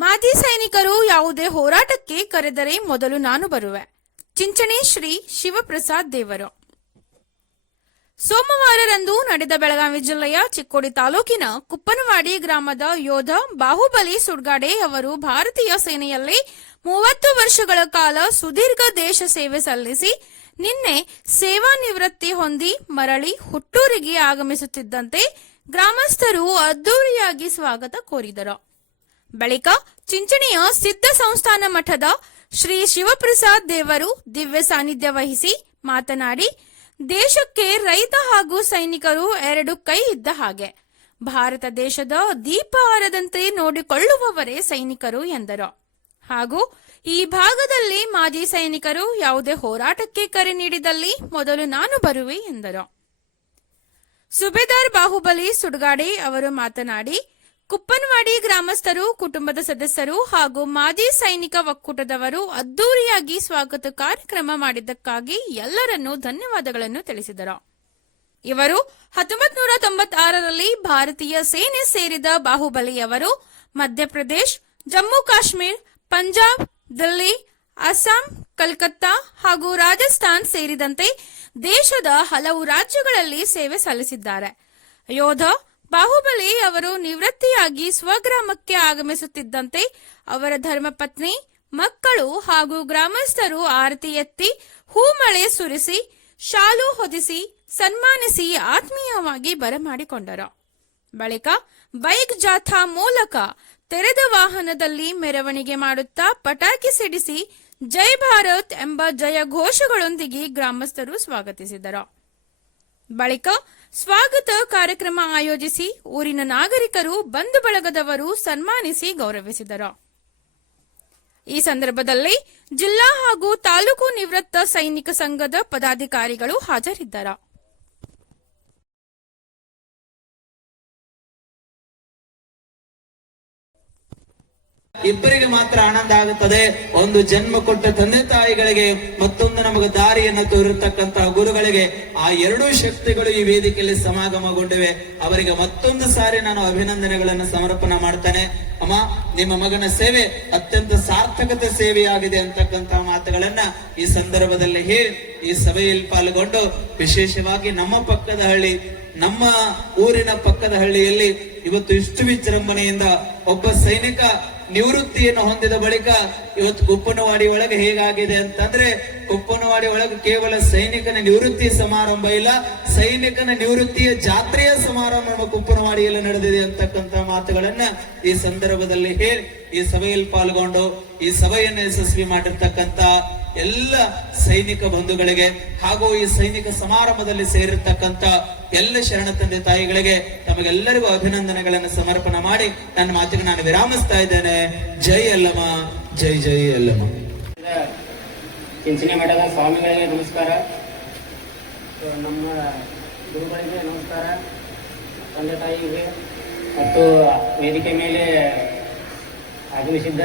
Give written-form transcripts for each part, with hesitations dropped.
ಮಾಜಿ ಸೈನಿಕರು ಯಾವುದೇ ಹೋರಾಟಕ್ಕೆ ಕರೆದರೆ ಮೊದಲು ನಾನು ಬರುವೆ. ಚಿಂಚಣಿ ಶ್ರೀ ಶಿವಪ್ರಸಾದ್ ದೇವರು. ಸೋಮವಾರರಂದು ನಡೆದ ಬೆಳಗಾವಿ ಜಿಲ್ಲೆಯ ಚಿಕ್ಕೋಡಿ ತಾಲೂಕಿನ ಕುಪ್ಪನವಾಡಿ ಗ್ರಾಮದ ಯೋಧ ಬಾಹುಬಲಿ ಸುಡ್ಗಾಡೆ ಅವರು ಭಾರತೀಯ ಸೇನೆಯಲ್ಲಿ 30 ವರ್ಷಗಳ ಕಾಲ ಸುದೀರ್ಘ ದೇಶ ಸೇವೆ ಸಲ್ಲಿಸಿ ನಿನ್ನೆ ಸೇವಾ ನಿವೃತ್ತಿ ಹೊಂದಿ ಮರಳಿ ಹುಟ್ಟೂರಿಗೆ ಆಗಮಿಸುತ್ತಿದ್ದಂತೆ ಗ್ರಾಮಸ್ಥರು ಅದ್ದೂರಿಯಾಗಿ ಸ್ವಾಗತ ಕೋರಿದರು. ಬಳಿಕ ಚಿಂಚಣಿಯ ಸಿದ್ಧ ಸಂಸ್ಥಾನ ಮಠದ ಶ್ರೀ ಶಿವಪ್ರಸಾದ್ ದೇವರು ದಿವ್ಯ ಸಾನ್ನಿಧ್ಯ ವಹಿಸಿ ಮಾತನಾಡಿ, ದೇಶಕ್ಕೆ ರೈತ ಹಾಗೂ ಸೈನಿಕರು ಎರಡು ಕೈ ಇದ್ದ ಹಾಗೆ. ಭಾರತ ದೇಶದ ದೀಪ ಆರದಂತೆ ನೋಡಿಕೊಳ್ಳುವವರೇ ಸೈನಿಕರು ಎಂದರು. ಹಾಗೂ ಈ ಭಾಗದಲ್ಲಿ ಮಾಜಿ ಸೈನಿಕರು ಯಾವುದೇ ಹೋರಾಟಕ್ಕೆ ಕರೆ ನೀಡಿದಲ್ಲಿ ಮೊದಲು ನಾನು ಬರುವೆ ಎಂದರು. ಸುಬೇದಾರ್ ಬಾಹುಬಲಿ ಸುಡ್ಗಾಡೆ ಅವರು ಮಾತನಾಡಿ, ಕುಪ್ಪನವಾಡಿ ಗ್ರಾಮಸ್ಥರು, ಕುಟುಂಬದ ಸದಸ್ಯರು ಹಾಗೂ ಮಾಜಿ ಸೈನಿಕ ಒಕ್ಕೂಟದವರು ಅದ್ದೂರಿಯಾಗಿ ಸ್ವಾಗತ ಕಾರ್ಯಕ್ರಮ ಮಾಡಿದ್ದಕ್ಕಾಗಿ ಎಲ್ಲರನ್ನೂ ಧನ್ಯವಾದಗಳನ್ನು ತಿಳಿಸಿದರು. ಇವರು 1996ರಲ್ಲಿ ಭಾರತೀಯ ಸೇನೆ ಸೇರಿದ ಬಾಹುಬಲಿಯವರು ಮಧ್ಯಪ್ರದೇಶ, ಜಮ್ಮು ಕಾಶ್ಮೀರ, ಪಂಜಾಬ್, ದಿಲ್ಲಿ, ಅಸ್ಸಾಂ, ಕಲ್ಕತ್ತಾ ಹಾಗೂ ರಾಜಸ್ಥಾನ್ ಸೇರಿದಂತೆ ದೇಶದ ಹಲವು ರಾಜ್ಯಗಳಲ್ಲಿ ಸೇವೆ ಸಲ್ಲಿಸಿದ್ದಾರೆ. ಯೋಧ ಬಾಹುಬಲಿ ಅವರು ನಿವೃತ್ತಿಯಾಗಿ ಸ್ವಗ್ರಾಮಕ್ಕೆ ಆಗಮಿಸುತ್ತಿದ್ದಂತೆ ಅವರ ಧರ್ಮಪತ್ನಿ, ಮಕ್ಕಳು ಹಾಗೂ ಗ್ರಾಮಸ್ಥರು ಆರತಿ ಎತ್ತಿ ಹೂಮಳೆ ಸುರಿಸಿ ಶಾಲು ಹೊದಿಸಿ ಸನ್ಮಾನಿಸಿ ಆತ್ಮೀಯವಾಗಿ ಬರಮಾಡಿಕೊಂಡರು. ಬಳಿಕ ಬೈಕ್ ಜಾಥಾ ಮೂಲಕ ತೆರೆದ ವಾಹನದಲ್ಲಿ ಮೆರವಣಿಗೆ ಮಾಡುತ್ತಾ ಪಟಾಕಿ ಸಿಡಿಸಿ ಜೈ ಭಾರತ್ ಎಂಬ ಜಯ ಘೋಷಗಳೊಂದಿಗೆ ಗ್ರಾಮಸ್ಥರು ಸ್ವಾಗತಿಸಿದರು. ಬಳಿಕ ಸ್ವಾಗತ ಕಾರ್ಯಕ್ರಮ ಆಯೋಜಿಸಿ ಊರಿನ ನಾಗರಿಕರು, ಬಂಧು ಬಳಗದವರು ಸನ್ಮಾನಿಸಿ ಗೌರವಿಸಿದರು. ಈ ಸಂದರ್ಭದಲ್ಲಿ ಜಿಲ್ಲಾ ಹಾಗೂ ತಾಲೂಕು ನಿವೃತ್ತ ಸೈನಿಕ ಸಂಘದ ಪದಾಧಿಕಾರಿಗಳು ಹಾಜರಿದ್ದರು. ಇಬ್ಬರಿಗೆ ಮಾತ್ರ ಆನಂದ ಆಗುತ್ತದೆ. ಒಂದು ಜನ್ಮ ಕೊಟ್ಟ ತಂದೆ ತಾಯಿಗಳಿಗೆ, ಮತ್ತೊಂದು ನಮಗೆ ದಾರಿಯನ್ನು ತೋರಿರ್ತಕ್ಕಂತಹ ಗುರುಗಳಿಗೆ. ಆ ಎರಡೂ ಶಕ್ತಿಗಳು ಈ ವೇದಿಕೆಯಲ್ಲಿ ಸಮಾಗಮಗೊಂಡಿವೆ. ಅವರಿಗೆ ಮತ್ತೊಂದು ಸಾರಿ ನಾನು ಅಭಿನಂದನೆಗಳನ್ನು ಸಮರ್ಪಣೆ ಮಾಡ್ತೇನೆ. ಅಮ್ಮ, ನಿಮ್ಮ ಮಗನ ಸೇವೆ ಅತ್ಯಂತ ಸಾರ್ಥಕತೆ ಸೇವೆಯಾಗಿದೆ ಅಂತಕ್ಕಂತಹ ಮಾತುಗಳನ್ನ ಈ ಸಂದರ್ಭದಲ್ಲಿ ಹೇಳಿ ಈ ಸಭೆಯಲ್ಲಿ ಪಾಲ್ಗೊಂಡು, ವಿಶೇಷವಾಗಿ ನಮ್ಮ ಪಕ್ಕದ ಹಳ್ಳಿ, ನಮ್ಮ ಊರಿನ ಪಕ್ಕದ ಹಳ್ಳಿಯಲ್ಲಿ ಇವತ್ತು ಇಷ್ಟು ವಿಜೃಂಭಣೆಯಿಂದ ಒಬ್ಬ ಸೈನಿಕ ನಿವೃತ್ತಿಯನ್ನು ಹೊಂದಿದ ಬಳಿಕ ಇವತ್ತು ಕುಪ್ಪನವಾಡಿ ಒಳಗೆ ಹೇಗಾಗಿದೆ ಅಂತಂದ್ರೆ, ಕುಪ್ಪನವಾಡಿ ಒಳಗೆ ಕೇವಲ ಸೈನಿಕನ ನಿವೃತ್ತಿ ಸಮಾರಂಭ ಇಲ್ಲ, ಸೈನಿಕನ ನಿವೃತ್ತಿಯ ಜಾತ್ರೆಯ ಸಮಾರಂಭ ನಮ್ಮ ಕುಪ್ಪನವಾಡಿಯಲ್ಲಿ ನಡೆದಿದೆ ಅಂತಕ್ಕಂಥ ಮಾತುಗಳನ್ನ ಈ ಸಂದರ್ಭದಲ್ಲಿ ಹೇಳಿ ಈ ಸಭೆಯಲ್ಲಿ ಪಾಲ್ಗೊಂಡು ಈ ಸಭೆಯನ್ನು ಯಶಸ್ವಿ ಮಾಡಿರ್ತಕ್ಕಂಥ ಎಲ್ಲ ಸೈನಿಕ ಬಂಧುಗಳಿಗೆ ಹಾಗೂ ಈ ಸೈನಿಕ ಸಮಾರಂಭದಲ್ಲಿ ಸೇರಿರ್ತಕ್ಕಂಥ ಎಲ್ಲ ಶರಣ ತಂದೆ ತಾಯಿಗಳಿಗೆ ತಮಗೆಲ್ಲರಿಗೂ ಅಭಿನಂದನೆಗಳನ್ನು ಸಮರ್ಪಣೆ ಮಾಡಿ ನನ್ನ ಮಾತಿಗೆ ನಾನು ವಿರಾಮಿಸ್ತಾ ಇದ್ದೇನೆ. ಜೈ ಅಲ್ಲಮ್ಮ, ಜೈ ಜೈ ಅಲ್ಲಮ್ಮ. ಚಿಂಚಣಿ ಮಠದ ಸ್ವಾಮಿಗಳಿಗೆ ನಮಸ್ಕಾರ, ನಮ್ಮ ಗುರುಗಳಿಗೆ ನಮಸ್ಕಾರ, ತಂದೆ ತಾಯಿಗೆ ಮತ್ತು ವೇದಿಕೆ ಮೇಲೆ ಆಗಮಿಸಿದ್ದ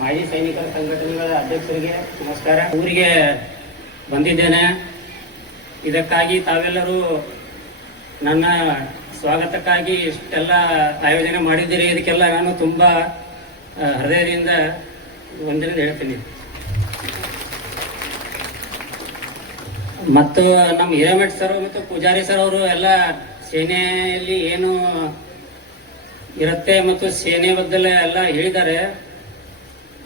ಮಾಜಿ ಸೈನಿಕರ ಸಂಘಟನೆಗಳ ಅಧ್ಯಕ್ಷರಿಗೆ ನಮಸ್ಕಾರ. ಊರಿಗೆ ಬಂದಿದ್ದೇನೆ. ಇದಕ್ಕಾಗಿ ತಾವೆಲ್ಲರೂ ನನ್ನ ಸ್ವಾಗತಕ್ಕಾಗಿ ಇಷ್ಟೆಲ್ಲ ಆಯೋಜನೆ ಮಾಡಿದ್ದೀರಿ. ಇದಕ್ಕೆಲ್ಲ ನಾನು ತುಂಬ ಹೃದಯದಿಂದ ವಂದನೆ ಹೇಳ್ತೀನಿ. ಮತ್ತು ನಮ್ಮ ಹಿರೇಮಠ್ ಸರ್ ಮತ್ತು ಪೂಜಾರಿ ಸರ್ ಅವರು ಎಲ್ಲ ಸೇನೆಯಲ್ಲಿ ಏನು ಇರುತ್ತೆ ಮತ್ತು ಸೇನೆ ಬದಲು ಎಲ್ಲ ಹೇಳಿದ್ದಾರೆ.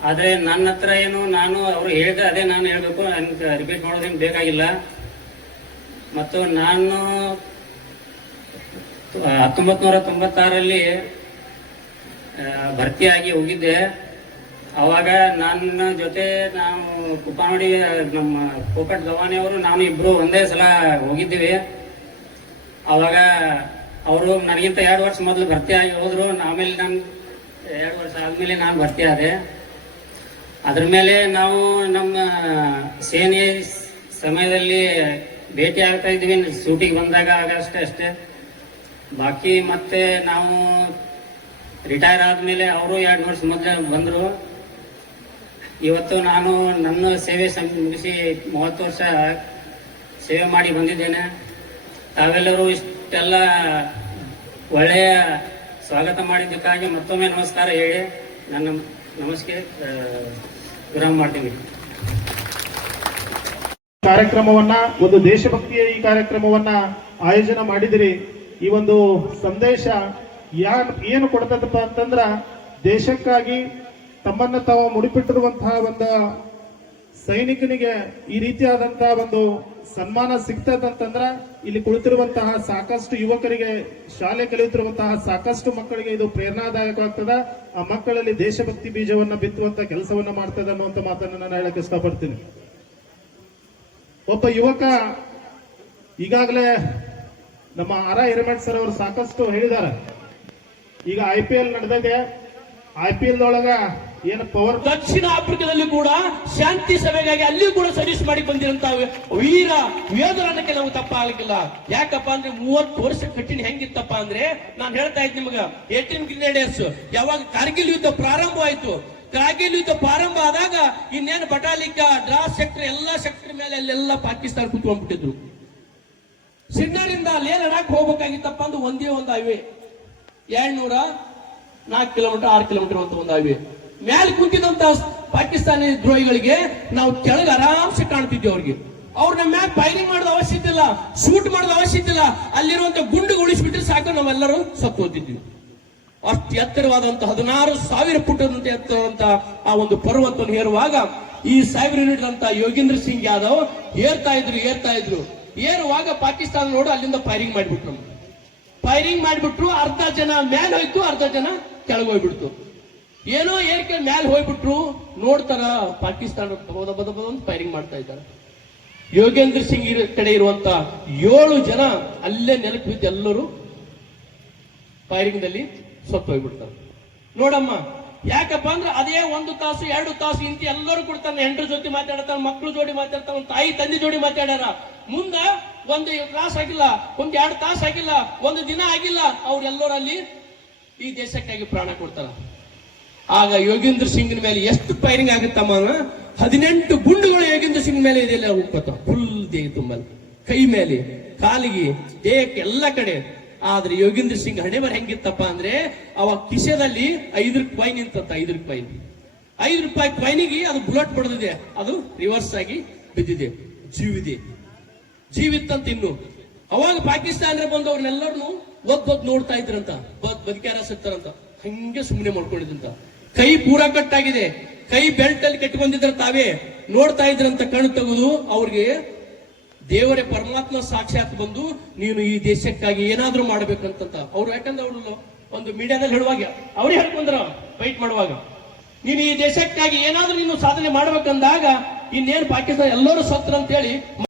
ಆದರೆ ನನ್ನ ಹತ್ರ ಏನು ನಾನು ಅವರು ಹೇಳಿದ ಅದೇ ನಾನು ಹೇಳಬೇಕು, ನನಗೆ ರಿಪೀಟ್ ಮಾಡೋದೇನು ಬೇಕಾಗಿಲ್ಲ. ಮತ್ತು ನಾನು 1996ರಲ್ಲಿ ಭರ್ತಿಯಾಗಿ ಹೋಗಿದ್ದೆ. ಆವಾಗ ನನ್ನ ಜೊತೆ ನಾವು ಕುಪ್ಪನವಾಡಿ ನಮ್ಮ ಕೋಕಟ್ ಗವಾನಿ ಅವರು ನಾನು ಇಬ್ಬರು ಒಂದೇ ಸಲ ಹೋಗಿದ್ದೀವಿ. ಆವಾಗ ಅವರು ನನಗಿಂತ 2 ವರ್ಷ ಮೊದಲು ಭರ್ತಿಯಾಗಿ ಹೋದರು. ಆಮೇಲೆ ನಾನು 2 ವರ್ಷ ಆದಮೇಲೆ ನಾನು ಭರ್ತಿ ಆದೆ. ಅದ್ರ ಮೇಲೆ ನಾವು ನಮ್ಮ ಸೇನೆ ಸಮಯದಲ್ಲಿ ಭೇಟಿ ಆಗ್ತಾ ಇದ್ವಿ, ಶೂಟಿಗೆ ಬಂದಾಗ ಅಷ್ಟೇ. ಬಾಕಿ ಮತ್ತೆ ನಾವು ರಿಟೈರ್ ಆದಮೇಲೆ ಅವರು 2 ವರ್ಷ ಮೊದಲು ಬಂದರು. ಇವತ್ತು ನಾನು ನನ್ನ ಸೇವೆ ಮುಗಿಸಿ 30 ವರ್ಷ ಸೇವೆ ಮಾಡಿ ಬಂದಿದ್ದೇನೆ. ತಾವೆಲ್ಲರೂ ಇಷ್ಟೆಲ್ಲ ಒಳ್ಳೆಯ ಸ್ವಾಗತ ಮಾಡಿದ್ದಕ್ಕಾಗಿ ಮತ್ತೊಮ್ಮೆ ನಮಸ್ಕಾರ ಹೇಳಿ ನನ್ನ ನಮಸ್ಕಾರ ವಿರಾಮ ಮಾಡ್ತೀನಿ. ಕಾರ್ಯಕ್ರಮವನ್ನ, ಒಂದು ದೇಶಭಕ್ತಿಯ ಈ ಕಾರ್ಯಕ್ರಮವನ್ನ ಆಯೋಜನೆ ಮಾಡಿದಿರಿ. ಈ ಒಂದು ಸಂದೇಶ ಏನು ಕೊಡ್ತದಪ್ಪ ಅಂತಂದ್ರ, ದೇಶಕ್ಕಾಗಿ ತಮ್ಮನ್ನ ತಾವು ಮುಡಿಪಿಟ್ಟಿರುವಂತಹ ಒಂದು ಸೈನಿಕನಿಗೆ ಈ ರೀತಿಯಾದಂತಹ ಒಂದು ಸನ್ಮಾನ ಸಿಗ್ತದಂತಂದ್ರ, ಇಲ್ಲಿ ಕುಳಿತಿರುವಂತಹ ಸಾಕಷ್ಟು ಯುವಕರಿಗೆ, ಶಾಲೆ ಕಲಿಯುತ್ತಿರುವಂತಹ ಸಾಕಷ್ಟು ಮಕ್ಕಳಿಗೆ ಇದು ಪ್ರೇರಣಾದಾಯಕವಾಗ್ತದ. ಆ ಮಕ್ಕಳಲ್ಲಿ ದೇಶಭಕ್ತಿ ಬೀಜವನ್ನ ಬಿತ್ತುವಂತ ಕೆಲಸವನ್ನ ಮಾಡ್ತದೆ ಅನ್ನುವಂತ ಮಾತನ್ನ ನಾನು ಹೇಳಕ್ ಇಷ್ಟಪಡ್ತೀನಿ. ಒಬ್ಬ ಯುವಕ, ಈಗಾಗಲೇ ನಮ್ಮ ಆರ್ ಹಿರೇಮಠ್ ಸರ್ ಅವರು ಸಾಕಷ್ಟು ಹೇಳಿದ್ದಾರೆ. ಈಗ IPL ನಡೆದಿದೆ. IPL ಒಳಗ ಏನು ಪವರ್, ದಕ್ಷಿಣ ಆಫ್ರಿಕಾದಲ್ಲಿ ಕೂಡ ಶಾಂತಿ ಸಭೆಗಾಗಿ ಅಲ್ಲಿಯೂ ಕೂಡ ಸರ್ವಿಸ್ ಮಾಡಿ ಬಂದಿರಂತ ವೀರ ಯೋಧರನ್ನಕ್ಕೆ ನಾವು ತಪ್ಪಾಗಲಿಕ್ಕಿಲ್ಲ. ಯಾಕಪ್ಪ ಅಂದ್ರೆ 30 ವರ್ಷ ಕಠಿಣ ಹೆಂಗಿತ್ತಪ್ಪ ಅಂದ್ರೆ, ನಾನು ಹೇಳ್ತಾ ಇದ್ದೆ ನಿಮ್ಗ, 18 ಗ್ರೆನೇಡಿಯರ್ಸ್ ಯಾವಾಗ ಕಾರ್ಗಿಲ್ ಯುದ್ಧ ಪ್ರಾರಂಭ ಆಯ್ತು, ಕಾರ್ಗಿಲ್ ಯುದ್ಧ ಪ್ರಾರಂಭ ಆದಾಗ ಇನ್ನೇನು ಬಟಾಲಿಕ ಡ್ರಾ ಸೆಕ್ಟರ್ ಎಲ್ಲಾ ಸೆಕ್ಟರ್ ಮೇಲೆ ಅಲ್ಲೆಲ್ಲ ಪಾಕಿಸ್ತಾನ ಕುತ್ಕೊಂಡ್ಬಿಟ್ಟಿದ್ರು. ಸಿನ್ನರಿಂದ ಲೇ ಲಡಾಖ್ ಹೋಗ್ಬೇಕಾಗಿತ್ತಪ್ಪ ಅಂದ್ರೆ ಒಂದೇ ಒಂದು ಹೈವೇ, 204 ಕಿಲೋಮೀಟರ್ 6 ಕಿಲೋಮೀಟರ್ ಅಂತ ಒಂದು ಹೈವೇ. ಮ್ಯಾಲೆ ಕುಂತಿದಂತ ಪಾಕಿಸ್ತಾನಿ ದ್ರೋಹಿಗಳಿಗೆ ನಾವು ಕೆಳಗೆ ಆರಾಮ್ಸೆ ಕಾಣ್ತಿದ್ವಿ. ಅವ್ರಿಗೆ ಅವ್ರನ್ನ ಮ್ಯಾಲೆ ಫೈರಿಂಗ್ ಮಾಡೋದು ಅವಶ್ಯಕ ಇಲ್ಲ, ಶೂಟ್ ಮಾಡೋದು ಅವಶ್ಯಕ ಇಲ್ಲ. ಅಲ್ಲಿರುವಂತ ಗುಂಡು ಉಳಿಸ್ಬಿಟ್ರೆ ಸಾಕು, ನಾವೆಲ್ಲರೂ ಸತ್ತು ಹೋಗ್ತಿದ್ವಿ. ಅಷ್ಟು ಎತ್ತರವಾದಂತ 16,000 ಫುಟ್ ಎತ್ತರವಂತ ಆ ಒಂದು ಪರ್ವತವನ್ನು ಹೇರುವಾಗ ಈ ಸಾಹೇಬ್ರು ನೀಡಿದಂತ ಯೋಗೇಂದ್ರ ಸಿಂಗ್ ಯಾದವ್ ಏರ್ತಾ ಇದ್ರು. ಏರುವಾಗ ಪಾಕಿಸ್ತಾನ ನೋಡು ಅಲ್ಲಿಂದ ಫೈರಿಂಗ್ ಮಾಡಿಬಿಟ್ರು. ಅರ್ಧ ಜನ ಮ್ಯಾಲ್ ಹೋಯ್ತು, ಅರ್ಧ ಜನ ಕೆಳಗೆ ಹೋಗ್ಬಿಡ್ತು. ಏನೋ ಏರ್ಕೆ ಮ್ಯಾಲ್ ಹೋಗ್ಬಿಟ್ರು, ನೋಡ್ತಾರ ಪಾಕಿಸ್ತಾನ ಬದ ಫೈರಿಂಗ್ ಮಾಡ್ತಾ ಇದ್ದಾರೆ. ಯೋಗೇಂದ್ರ ಸಿಂಗ್ ಕಡೆ ಇರುವಂತ 7 ಜನ ಅಲ್ಲೇ ನೆಲಕ್ಕೆ ಬಿದ್ದು ಎಲ್ಲರೂ ಫೈರಿಂಗ್ ದಲ್ಲಿ ಸತ್ತು ಹೋಗ್ಬಿಡ್ತಾರೆ. ನೋಡಮ್ಮ, ಯಾಕಪ್ಪ ಅಂದ್ರೆ ಅದೇ 1 ತಾಸು 2 ತಾಸು ಇಂತ ಎಲ್ಲರೂ ಕೊಡ್ತಾನೆ, ಹೆಂಡ್ರ ಜೊತೆ ಮಾತಾಡ್ತಾನೆ, ಮಕ್ಕಳು ಜೋಡಿ ಮಾತಾಡ್ತಾನೆ, ತಾಯಿ ತಂದೆ ಜೋಡಿ ಮಾತಾಡ್ಯಾರ. ಮುಂದ 1 ತಾಸು ಆಗಿಲ್ಲ, 2 ತಾಸು ಆಗಿಲ್ಲ, 1 ದಿನ ಆಗಿಲ್ಲ, ಅವ್ರೆಲ್ಲರೂ ಅಲ್ಲಿ ಈ ದೇಶಕ್ಕಾಗಿ ಪ್ರಾಣ ಕೊಡ್ತಾರ. ಆಗ ಯೋಗೇಂದ್ರ ಸಿಂಗ್ನ ಮೇಲೆ ಎಷ್ಟು ಫೈರಿಂಗ್ ಆಗುತ್ತಮ್ಮ, 18 ಗುಂಡುಗಳು ಯೋಗೇಂದ್ರ ಸಿಂಗ್ ಮೇಲೆ ಇದೆಲ್ಲ ಹೋಗ್ಕೋತ, ಫುಲ್ ದೇಹ ತುಂಬ, ಕೈ ಮೇಲೆ, ಕಾಲಿಗೆ, ದೇಹಕ್ಕೆ ಎಲ್ಲ ಕಡೆ. ಆದ್ರೆ ಯೋಗೇಂದ್ರ ಸಿಂಗ್ ಹಣೆಬರ ಹೆಂಗಿತ್ತಪ್ಪ ಅಂದ್ರೆ, ಅವ ಕಿಸೆದಲ್ಲಿ 5 ರೂಪಾಯಿ ನಿಂತಂತ, 5 ರೂಪಾಯಿ ಕಾಯಿನಿಗೆ ಅದು ಬುಲೆಟ್ ಬಡ್ದಿದೆ, ಅದು ರಿವರ್ಸ್ ಆಗಿ ಬಿದ್ದಿದೆ. ಜೀವಿತ್ತಂತ ಇನ್ನು. ಅವಾಗ ಪಾಕಿಸ್ತಾನ ಬಂದವ್ರನ್ನೆಲ್ಲರನ್ನು ಒದ್ ನೋಡ್ತಾ ಇದ್ರಂತ, ಬದುಕ್ಯಾರ ಸತ್ತಾರಂತ, ಹಂಗೆ ಸುಮ್ಮನೆ ಮಾಡ್ಕೊಂಡಿದ್ರಂತ. ಕೈ ಪೂರಾ ಕಟ್ಟಾಗಿದೆ, ಕೈ ಬೆಲ್ಟ್ ಅಲ್ಲಿ ಕಟ್ಕೊಂಡಿದ್ರ ತಾವೇ ನೋಡ್ತಾ ಇದ್ರಂತ. ಕಣ್ಣು ತೆಗೆದು ಅವ್ರಿಗೆ ದೇವರೇ ಪರಮಾತ್ಮ ಸಾಕ್ಷಾತ್ ಬಂದು, ನೀನು ಈ ದೇಶಕ್ಕಾಗಿ ಏನಾದ್ರೂ ಮಾಡ್ಬೇಕಂತ ಅವ್ರು. ಯಾಕಂದ್ರೆ ಅವರು ಒಂದು ಮೀಡಿಯಾದಲ್ಲಿ ಹೇಳುವಾಗ ಅವರೇ ಹೇಳ್ಕೊಂಡ್ರ, ಫೈಟ್ ಮಾಡುವಾಗ, ನೀನು ಈ ದೇಶಕ್ಕಾಗಿ ಏನಾದ್ರೂ ನೀನು ಸಾಧನೆ ಮಾಡ್ಬೇಕಂದಾಗ ಇನ್ನೇನು ಪಾಕಿಸ್ತಾನ ಎಲ್ಲರೂ ಸತ್ರ ಅಂತ ಹೇಳಿ